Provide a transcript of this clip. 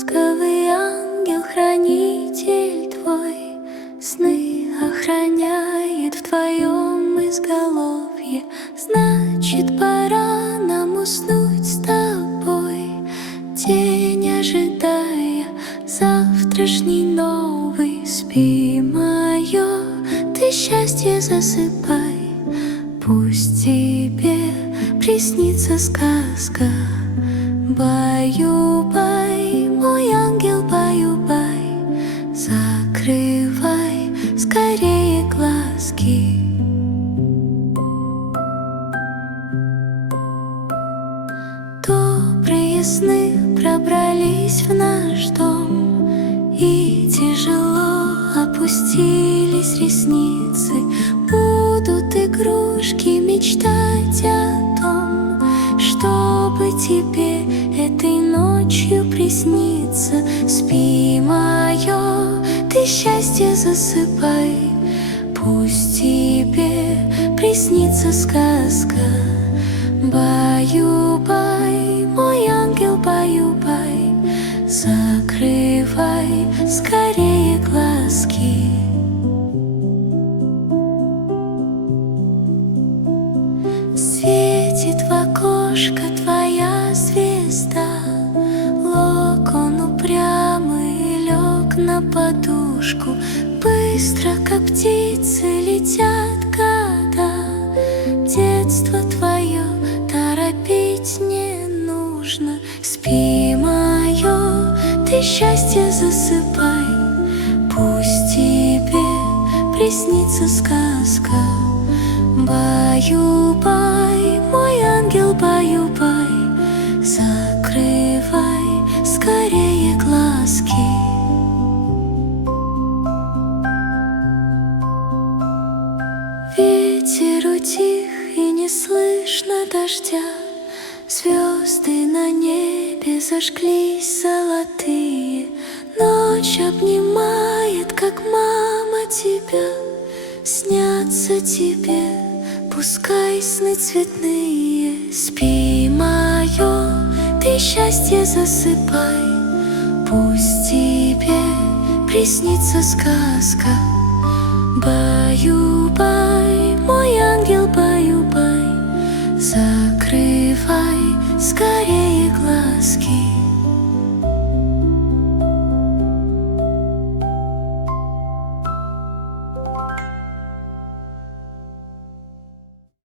Ласковый ангел-хранитель твой сны охраняет в твоем изголовье. Значит, пора нам уснуть с тобой, день ожидая завтрашний новый. Спи, мое, ты счастье засыпай, пусть тебе приснится сказка. Баю-бай, мой ангел, баю-бай, закрывай скорее глазки. Добрые сны пробрались в наш дом, и тяжело опустились ресницы. Будут игрушки мечтать о том, чтобы тебе этой ночью приснится. Спи, мое, ты счастье засыпай, пусть тебе приснится сказка. Баю-бай, мой ангел, баю-бай, закрывай скорее глазки. Светит в окошко твоя звезда, локон упрямый лег на подушку. Быстро, как птицы, летят года, детство твое торопить не нужно. Спи, мое, ты счастье засыпай, пусть тебе приснится сказка. Баю-бай, мой ангел, баю-бай, закрывай скорее глазки. Ветер утих и не слышно дождя, звезды на небе зажглись золотые. Ночь обнимает, как мама, тебя. Снятся тебе пускай сны цветные. Спи, мое, ты счастье засыпай, пусть тебе приснится сказка. Баю-бай, мой ангел, бай.